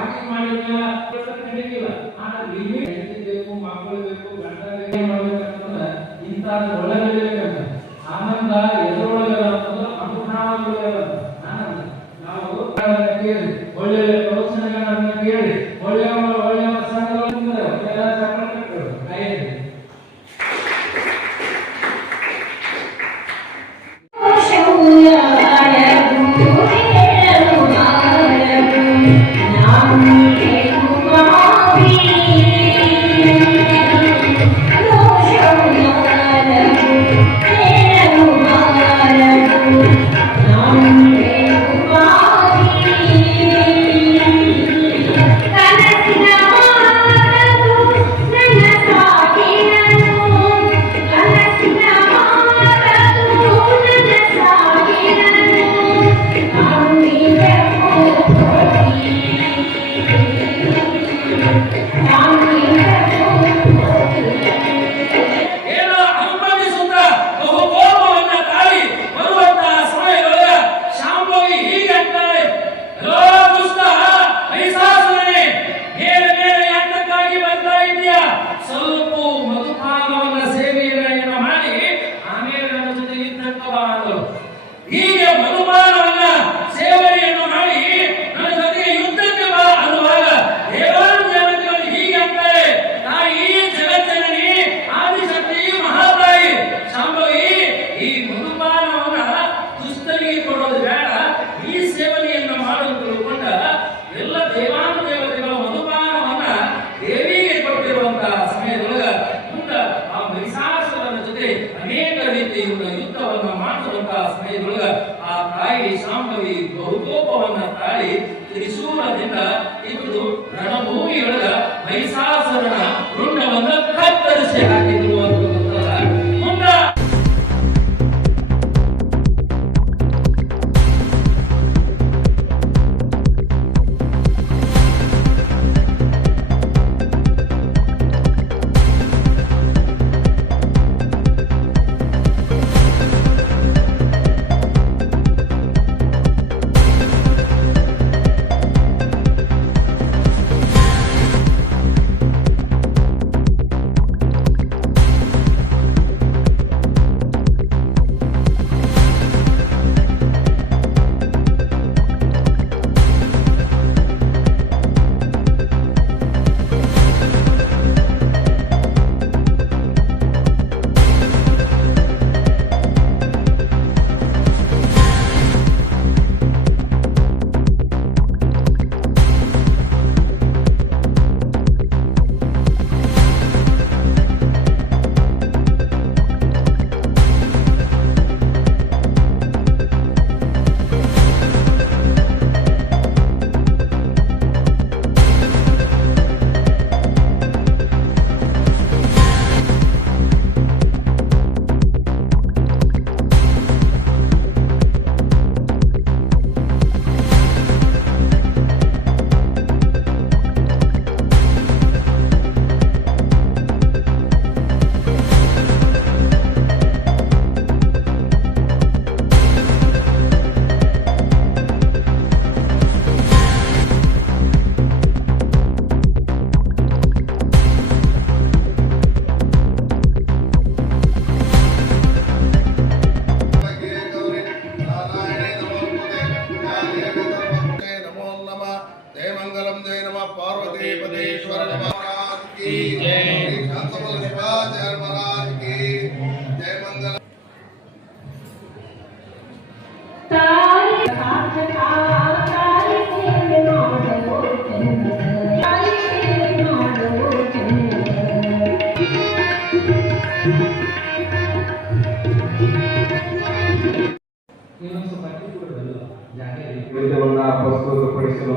Walking ನಡೆಯಿಲ್ಲ ಆದ್ರೆ ಹೆಂಡತಿ ಬೇಕು ಮಕ್ಕಳು ಆನಂದ ಎದುರೊಳಗೆ ಅಂತಂದ್ರೆ ಆನಂದ ನಾವು ಒಳ್ಳೆ ಬಹುಕೋಪವನ್ನ ತಾಳಿ ತ್ರಿಶೂಲದಿಂದ ಇವರು ರಣಭೂಮಿಯೊಳಗ ಮೈಸಾಸುರನ ರುಂಡವನ್ನ ಕತ್ತರಿಸಿ. पार्वती पदेश्वर महाराज की जय शांतमल शिवाचार्य महाराज की जय मंगल ಇನ್ನೊಂದು ಸ್ವಲ್ಪ ಅಕ್ಕಿ ಕೊಡೋದಲ್ಲ ಜಾಗ ಇಲ್ಲ. ವಿರುದ್ಧವನ್ನ ಪ್ರಸ್ತುತಪಡಿಸಲು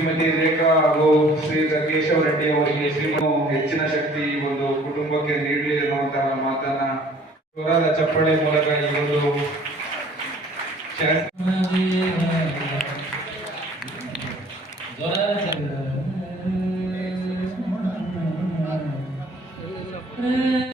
ಶ್ರೀಮತಿ ರೇಖಾ ಹಾಗೂ ಶ್ರೀ ಕೇಶವ ರೆಡ್ಡಿ ಅವರಿಗೆ ಶ್ರೀಮನು ಹೆಚ್ಚಿನ ಶಕ್ತಿ ಈ ಒಂದು ಕುಟುಂಬಕ್ಕೆ ನೀಡಲಿ ಅನ್ನುವಂತಹ ಮಾತನ್ನ ಸ್ವರದ ಚಪ್ಪಳಿ ಮೂಲಕ ಈ ಒಂದು